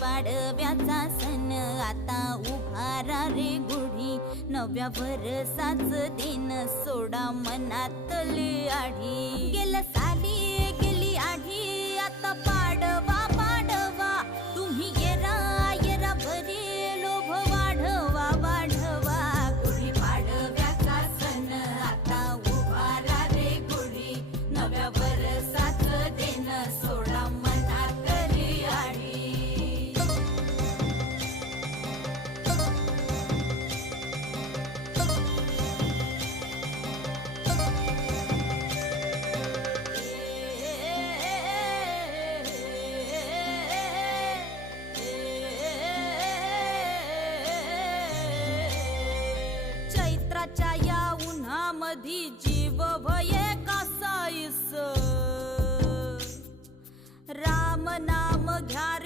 पाडव्याचा सण आता उभारा रे गुढी, नव्या वर्षाच दिन सोडा मनातली आढी. गेल्या साली गेली आढी, आता पाडवा पाडवा, तुम्ही येरा येरा भरी लोभ वाढवा वाढवा. गुढी पाडव्याचा सण आता उभारा रे गुढी, नव्या वर्षाच दिन सोडा मनातली आढी. चैत्राच्या या उन्हामधी जीव भये कासाईस, राम नाम घ्या